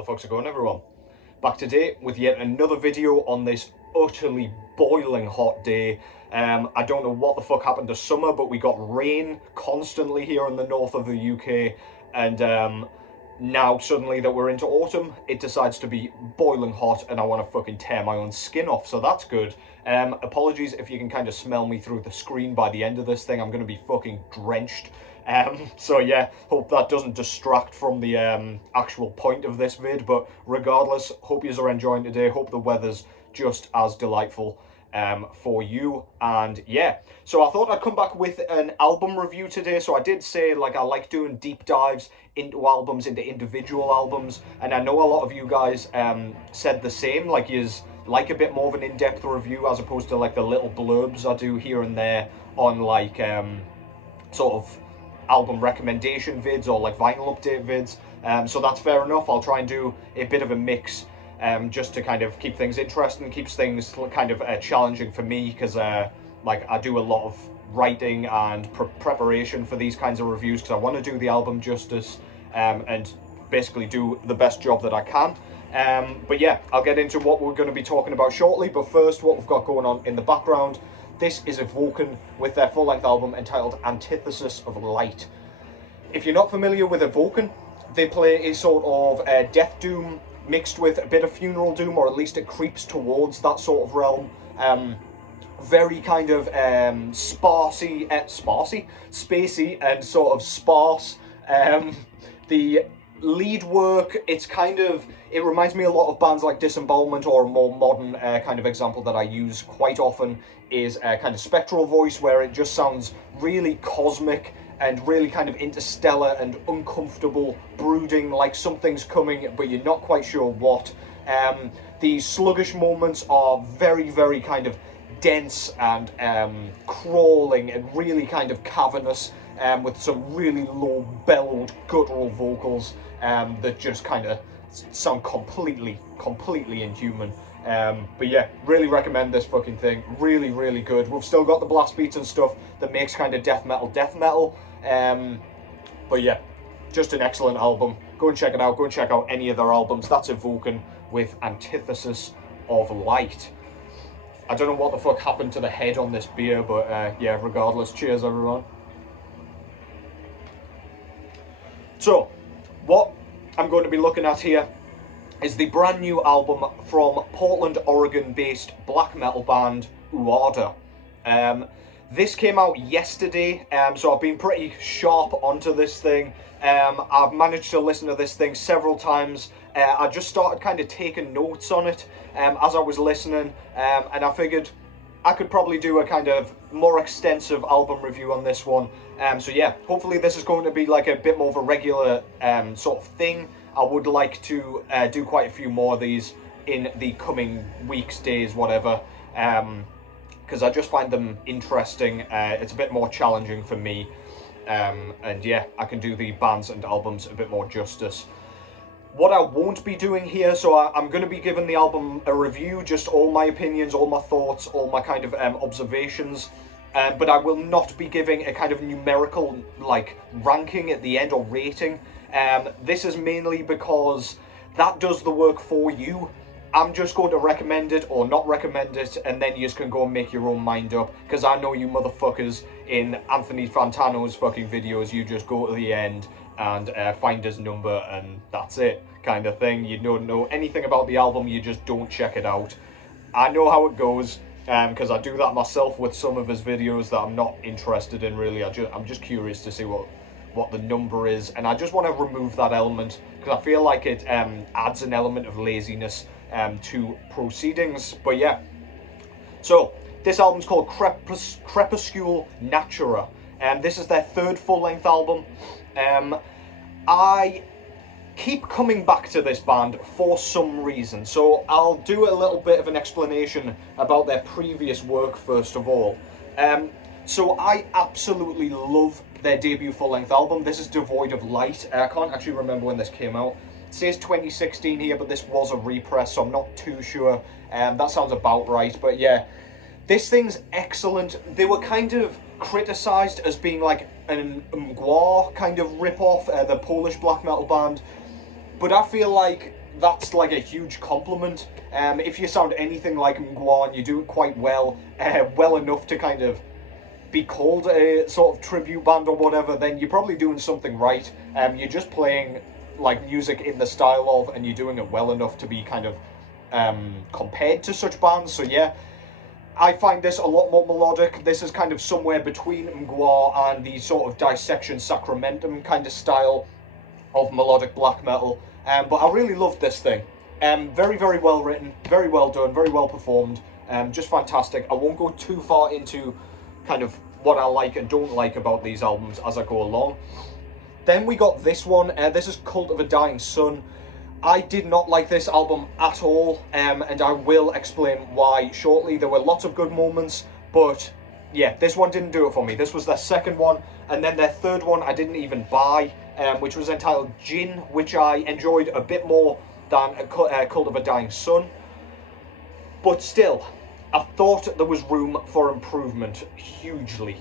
the fuck's it going, everyone? Back today with yet another video on this utterly boiling hot day. I don't know what the fuck happened to summer, but we got rain constantly here in the north of the UK, and now suddenly that we're into autumn, it decides to be boiling hot and I want to fucking tear my own skin off, so that's good. Apologies if you can kind of smell me through the screen by the end of this thing. I'm going to be fucking drenched. So yeah, hope that doesn't distract from the actual point of this vid, but regardless, hope you are enjoying today. Hope the weather's just as delightful for you. And yeah, so I thought I'd come back with an album review today. So I did say, like, I like doing deep dives into albums, into individual albums, and I know a lot of you guys said the same, like yous like a bit more of an in-depth review as opposed to like the little blurbs I do here and there on like sort of album recommendation vids or like vinyl update vids. So that's fair enough. I'll try and do a bit of a mix just to kind of keep things interesting, keeps things kind of challenging for me, because like I do a lot of writing and preparation for these kinds of reviews because I want to do the album justice and basically do the best job that I can. But yeah, I'll get into what we're going to be talking about shortly, but first, what we've got going on in the background. This is Evoken with their full-length album entitled Antithesis of Light. If you're not familiar with Evoken, they play a sort of death doom mixed with a bit of funeral doom, or at least it creeps towards that sort of realm. Very kind of spacey and sort of sparse. The lead work, it reminds me a lot of bands like Disembowelment, or a more modern kind of example that I use quite often is a kind of Spectral Voice, where it just sounds really cosmic and really kind of interstellar and uncomfortable, brooding, like something's coming but you're not quite sure what. The sluggish moments are very, very kind of dense and crawling and really kind of cavernous, with some really low bellowed guttural vocals that just kind of sound completely inhuman. But yeah, really recommend this fucking thing. Really, really good. We've still got the blast beats and stuff that makes kind of death metal. But yeah, just an excellent album. Go and check it out. Go and check out any of their albums. That's Evoken with Antithesis of Light. I don't know what the fuck happened to the head on this beer, but yeah, regardless, cheers everyone. So, what I'm going to be looking at here is the brand new album from Portland, Oregon-based black metal band Uada. This came out yesterday, so I've been pretty sharp onto this thing. I've managed to listen to this thing several times. I just started kind of taking notes on it as I was listening, and I figured I could probably do a kind of more extensive album review on this one. So yeah, hopefully this is going to be like a bit more of a regular sort of thing. I would like to do quite a few more of these in the coming weeks, days, whatever, because I just find them interesting. It's a bit more challenging for me, and yeah, I can do the bands and albums a bit more justice. What I won't be doing here, so I'm going to be giving the album a review, just all my opinions, all my thoughts, all my kind of observations, but I will not be giving a kind of numerical like ranking at the end or rating. This is mainly because that does the work for you. I'm just going to recommend it or not recommend it, and then you just can go and make your own mind up, because I know you motherfuckers in Anthony Fantano's fucking videos, you just go to the end and find his number and that's it, kind of thing. You don't know anything about the album, you just don't check it out. I know how it goes, because I do that myself with some of his videos that I'm not interested in really. I'm just curious to see what the number is, and I just want to remove that element, because I feel like it adds an element of laziness to proceedings. But yeah, so this album's called Crepuscule Natura, and this is their third full-length album. I keep coming back to this band for some reason, so I'll do a little bit of an explanation about their previous work first of all. So I absolutely love their debut full-length album. This is Devoid of Light. I can't actually remember when this came out. It says 2016 here, but this was a repress, so I'm not too sure. That sounds about right, but yeah. This thing's excellent. They were kind of criticised as being like an Mgła kind of rip-off, the Polish black metal band. But I feel like that's like a huge compliment. If you sound anything like Mgwa and you do it quite well, well enough to kind of be called a sort of tribute band or whatever, then you're probably doing something right. You're just playing like music in the style of, and you're doing it well enough to be kind of compared to such bands. So yeah, I find this a lot more melodic. This is kind of somewhere between Mgwa and the sort of Dissection Sacramentum kind of style of melodic black metal. But I really loved this thing. Very, very well written, very well done, very well performed. Just fantastic. I won't go too far into kind of what I like and don't like about these albums as I go along. Then we got this one. This is Cult of a Dying Sun. I did not like this album at all, and I will explain why shortly. There were lots of good moments, but yeah, this one didn't do it for me. This was their second one, and then their third one I didn't even buy, which was entitled Jinn, which I enjoyed a bit more than Cult of a Dying Sun. But still, I thought there was room for improvement hugely.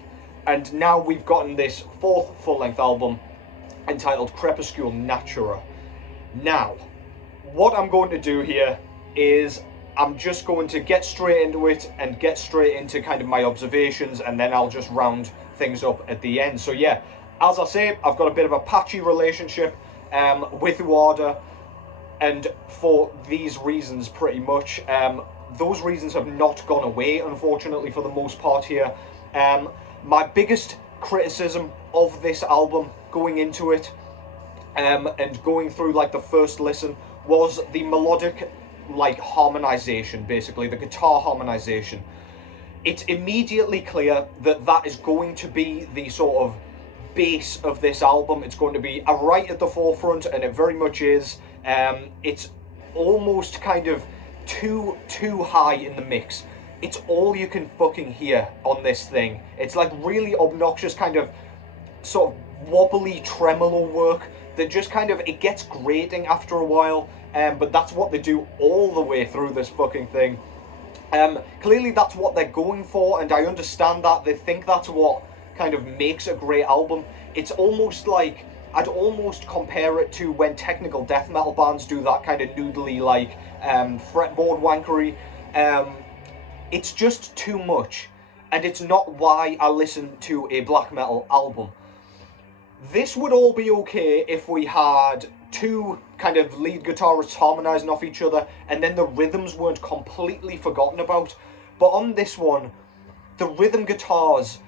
And now we've gotten this fourth full-length album entitled Crepuscule Natura. Now, what I'm going to do here is I'm just going to get straight into it and get straight into kind of my observations, and then I'll just round things up at the end. So yeah, as I say, I've got a bit of a patchy relationship with Uada, and for these reasons pretty much. Those reasons have not gone away, unfortunately, for the most part here. My biggest criticism of this album going into it, and going through like the first listen, was the melodic like harmonization, basically the guitar harmonization. It's immediately clear that that is going to be the sort of base of this album. It's going to be right at the forefront, and it very much is. It's almost kind of too high in the mix. It's all you can fucking hear on this thing. It's like really obnoxious kind of sort of wobbly tremolo work that just kind of, it gets grating after a while, but that's what they do all the way through this fucking thing. Clearly that's what they're going for, and I understand that. They think that's what kind of makes a great album. It's almost like, I'd almost compare it to when technical death metal bands do that kind of noodly like fretboard wankery. It's just too much, and it's not why I listen to a black metal album. This would all be okay if we had two kind of lead guitarists harmonizing off each other, and then the rhythms weren't completely forgotten about. But on this one, the rhythm guitars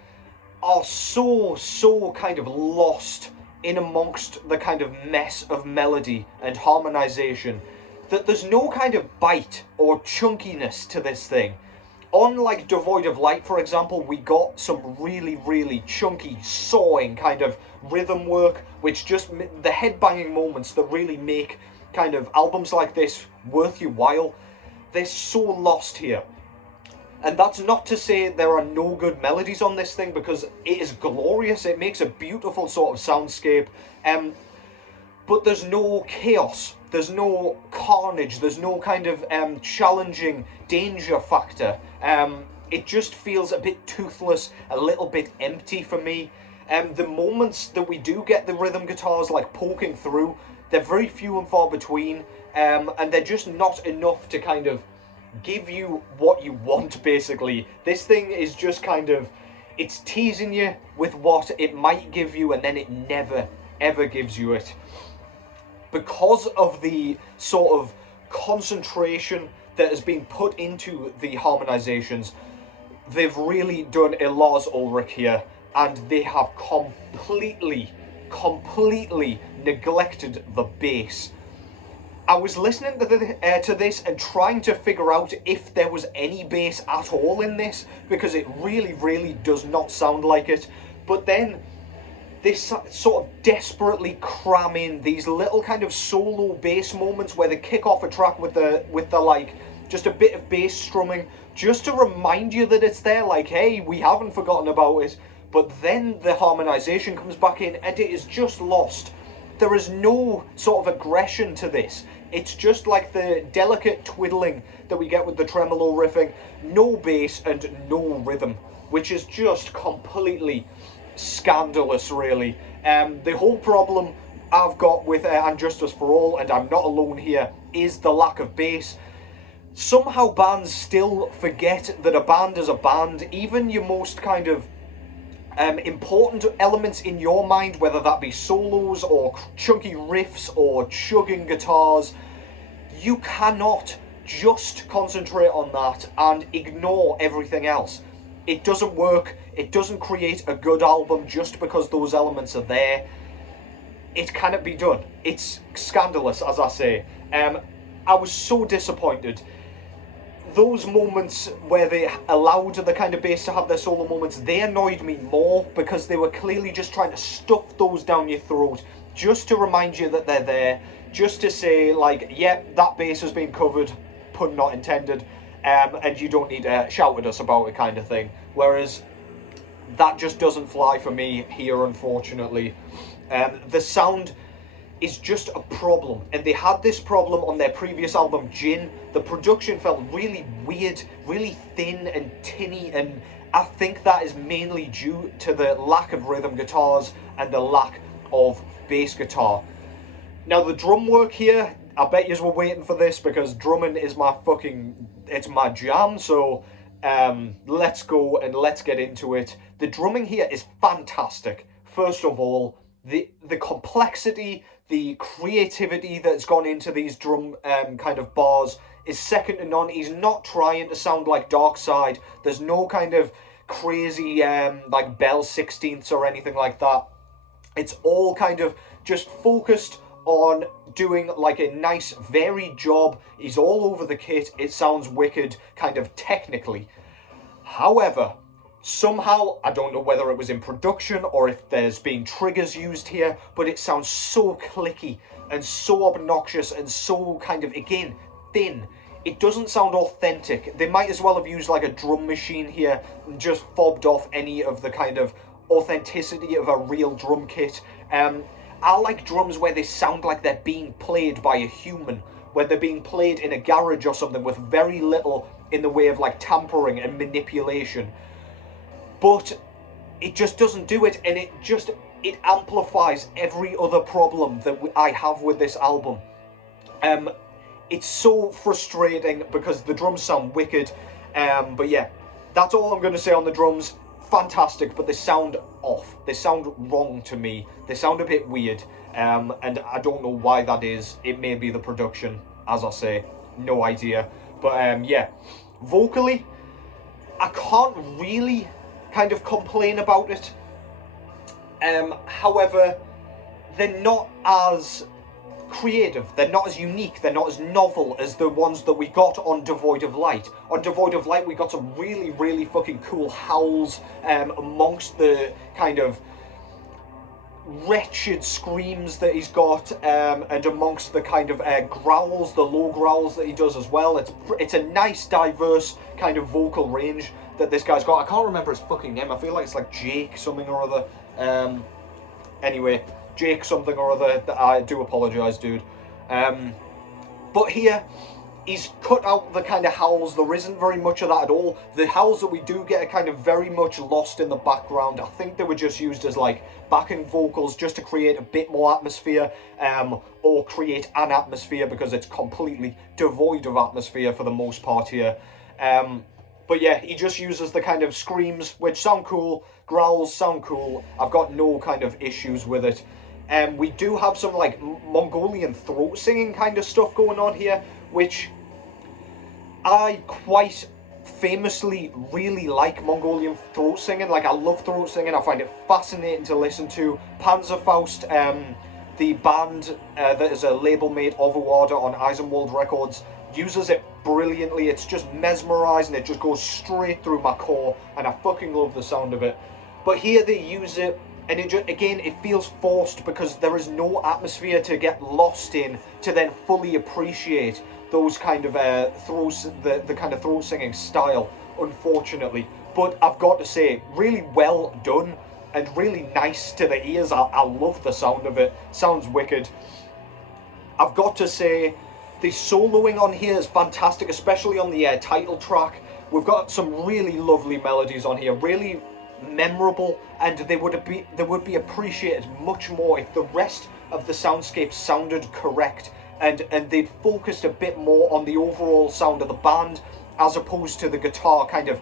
are so kind of lost in amongst the kind of mess of melody and harmonization that there's no kind of bite or chunkiness to this thing. On like Devoid of Light, for example, we got some really chunky, sawing kind of rhythm work, which just, the headbanging moments that really make kind of albums like this worth your while, they're so lost here. And that's not to say there are no good melodies on this thing, because it is glorious. It makes a beautiful sort of soundscape. But there's no chaos. There's no carnage. There's no kind of challenging danger factor. It just feels a bit toothless, a little bit empty for me. The moments that we do get the rhythm guitars like poking through, they're very few and far between. And they're just not enough to kind of give you what you want, basically. This thing is just kind of, it's teasing you with what it might give you, and then it never ever gives you it. Because of the sort of concentration that has been put into the harmonizations, they've really done a Lars Ulrich here, and they have completely neglected the bass. I was listening to this and trying to figure out if there was any bass at all in this, because it really does not sound like it. But then they sort of desperately cram in these little kind of solo bass moments where they kick off a track with the like just a bit of bass strumming, just to remind you that it's there, like, hey, we haven't forgotten about it. But then the harmonization comes back in and it is just lost. There is no sort of aggression to this. It's just like the delicate twiddling that we get with the tremolo riffing, no bass and no rhythm, which is just completely scandalous, really. The whole problem I've got with And Justice for All, and I'm not alone here, is the lack of bass. Somehow bands still forget that a band is a band. Even your most kind of important elements in your mind, whether that be solos or chunky riffs or chugging guitars, you cannot just concentrate on that and ignore everything else. It doesn't work. It doesn't create a good album just because those elements are there. It cannot be done. It's scandalous, as I say. I was so disappointed. Those moments where they allowed the kind of bass to have their solo moments, they annoyed me more because they were clearly just trying to stuff those down your throat just to remind you that they're there, just to say, like, yeah, that bass has been covered, pun not intended, and you don't need to shout at us about it, kind of thing. Whereas that just doesn't fly for me here, unfortunately. The sound is just a problem, and they had this problem on their previous album, Gin. The production felt really weird, really thin and tinny, and I think that is mainly due to the lack of rhythm guitars and the lack of bass guitar. Now the drum work here, I bet you were waiting for this because drumming is it's my jam, so let's go and let's get into it. The drumming here is fantastic. First of all, the complexity, the creativity that's gone into these drum kind of bars is second to none. He's not trying to sound like Dark Side. There's no kind of crazy like Bell 16ths or anything like that. It's all kind of just focused on doing like a nice varied job. He's all over the kit. It sounds wicked kind of technically. However, somehow, I don't know whether it was in production or if there's been triggers used here, but it sounds so clicky and so obnoxious and so kind of, again, thin. It doesn't sound authentic. They might as well have used like a drum machine here and just fobbed off any of the kind of authenticity of a real drum kit. I like drums where they sound like they're being played by a human, where they're being played in a garage or something with very little in the way of like tampering and manipulation. But it just doesn't do it, and it amplifies every other problem that I have with this album. It's so frustrating because the drums sound wicked, but yeah, that's all I'm going to say on the drums. Fantastic, but they sound off. They sound wrong to me. They sound a bit weird, and I don't know why that is. It may be the production, as I say, no idea. But yeah, vocally, I can't really kind of complain about it. However, they're not as creative, they're not as unique, they're not as novel as the ones that we got on Devoid of Light. On Devoid of Light we got some really, really fucking cool howls amongst the kind of wretched screams that he's got, and amongst the kind of growls, the low growls that he does as well. It's a nice, diverse kind of vocal range that this guy's got. I can't remember his fucking name. I feel like it's like Jake something or other. Anyway, Jake something or other. I do apologise, dude. But here, he's cut out the kind of howls. There isn't very much of that at all. The howls that we do get are kind of very much lost in the background. I think they were just used as like backing vocals just to create a bit more atmosphere, or create an atmosphere, because it's completely devoid of atmosphere for the most part here. But yeah, he just uses the kind of screams, which sound cool, growls sound cool. I've got no kind of issues with it. We do have some like Mongolian throat singing kind of stuff going on here, which I quite famously really like. Mongolian throat singing. Like, I love throat singing. I find it fascinating to listen to. Panzerfaust, the band that is a label mate of Uada on Eisenwald Records, uses it brilliantly. It's just mesmerising. It just goes straight through my core, and I fucking love the sound of it. But here they use it, and it just, again, it feels forced because there is no atmosphere to get lost in to then fully appreciate those kind of the kind of throat singing style, unfortunately. But I've got to say, really well done and really nice to the ears. I love the sound of it. Sounds wicked. I've got to say, the soloing on here is fantastic, especially on the title track. We've got some really lovely melodies on here, really memorable, and they would be appreciated much more if the rest of the soundscape sounded correct, and they'd focused a bit more on the overall sound of the band as opposed to the guitar kind of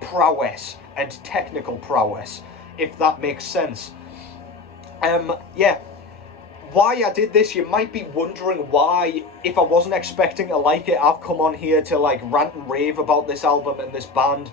prowess and technical prowess, if that makes sense. Yeah, why I did this, you might be wondering why, if I wasn't expecting to like it, I've come on here to like rant and rave about this album and this band.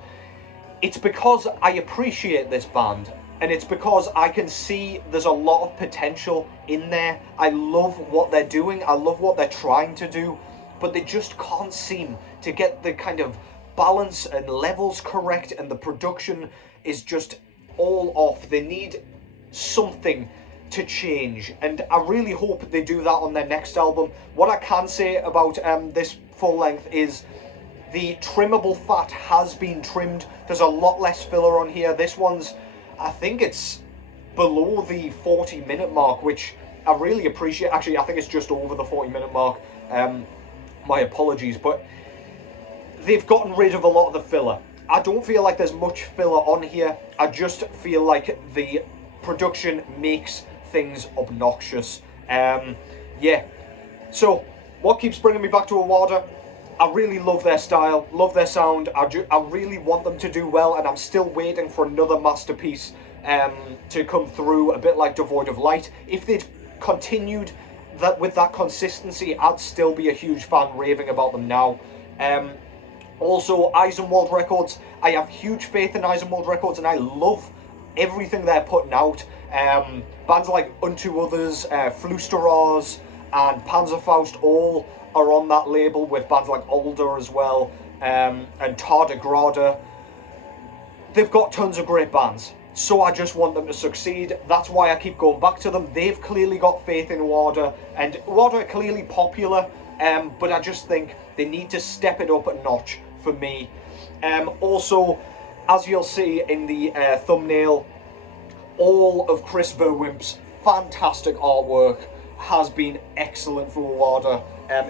It's because I appreciate this band, and it's because I can see there's a lot of potential in there. I love what they're doing, I love what they're trying to do, but they just can't seem to get the kind of balance and levels correct, and the production is just all off. They need something to change, and I really hope they do that on their next album. What I can say about this full length is the trimmable fat has been trimmed. There's a lot less filler on here. This one's, I think it's below the 40-minute mark, which I really appreciate. Actually, I think it's just over the 40-minute mark. My apologies, but they've gotten rid of a lot of the filler. I don't feel like there's much filler on here. I just feel like the production makes things obnoxious. Yeah. So, what keeps bringing me back to Uada? I really love their style, love their sound. I really want them to do well, and I'm still waiting for another masterpiece to come through, a bit like Devoid of Light. If they'd continued that with that consistency, I'd still be a huge fan, raving about them now. Also, Eisenwald Records. I have huge faith in Eisenwald Records, and I love everything they're putting out. Bands like Unto Others, Flusteros, and Panzerfaust all are on that label, with bands like Alder as well, and Tardigrada. They've got tons of great bands, so I just want them to succeed. That's why I keep going back to them. They've clearly got faith in Uada, and Uada are clearly popular, but I just think they need to step it up a notch for me. Also, as you'll see in the thumbnail, all of Chris Verwimp's fantastic artwork has been excellent for Uada.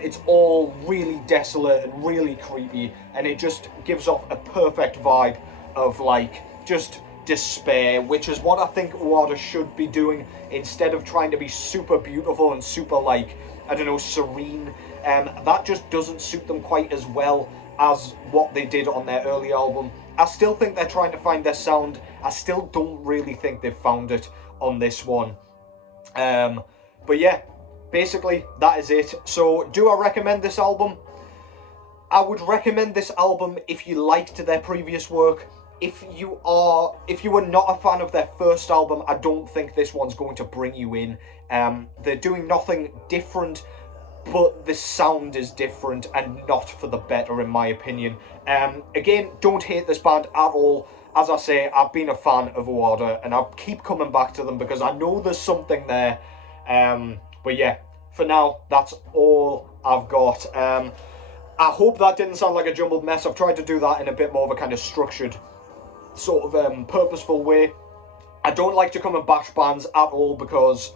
It's all really desolate and really creepy, and it just gives off a perfect vibe of like just despair, which is what I think Uada should be doing, instead of trying to be super beautiful and super, like, I don't know, serene. That just doesn't suit them quite as well as what they did on their early album. I still think they're trying to find their sound. I still don't really think they've found it on this one. But yeah, basically that is it. So do I recommend this album? I would recommend this album if you liked their previous work. If you were not a fan of their first album, I don't think this one's going to bring you in. They're doing nothing different, but the sound is different and not for the better, in my opinion. Again, don't hate this band at all. As I say, I've been a fan of Uada, and I'll keep coming back to them because I know there's something there. But yeah, for now, that's all I've got. I hope that didn't sound like a jumbled mess. I've tried to do that in a bit more of a kind of structured, sort of purposeful way. I don't like to come and bash bands at all, because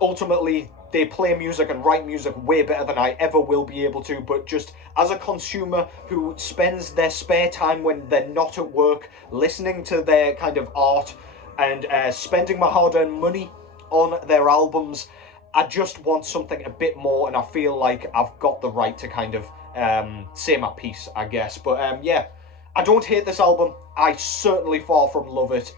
ultimately they play music and write music way better than I ever will be able to. But just as a consumer who spends their spare time when they're not at work listening to their kind of art and spending my hard-earned money on their albums, I just want something a bit more, and I feel like I've got the right to kind of say my piece, I guess. But yeah, I don't hate this album. I certainly far from love it.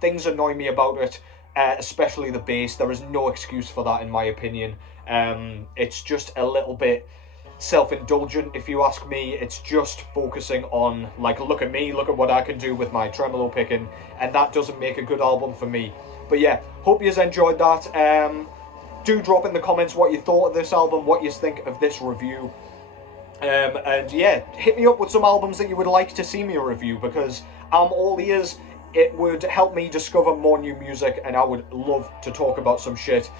Things annoy me about it, especially the bass. There is no excuse for that, in my opinion. It's just a little bit self-indulgent, if you ask me. It's just focusing on, like, look at me, look at what I can do with my tremolo picking, and that doesn't make a good album for me. But yeah, hope you enjoyed that. Do drop in the comments what you thought of this album, what you think of this review. And yeah, hit me up with some albums that you would like to see me review, because I'm all ears. It would help me discover more new music, and I would love to talk about some shit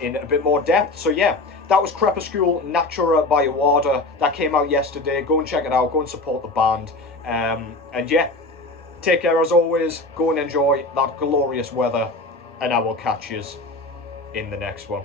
in a bit more depth. So yeah, that was Crepuscule Natura by Uada. That came out yesterday. Go and check it out. Go and support the band. And yeah, take care as always. Go and enjoy that glorious weather, and I will catch yous in the next one.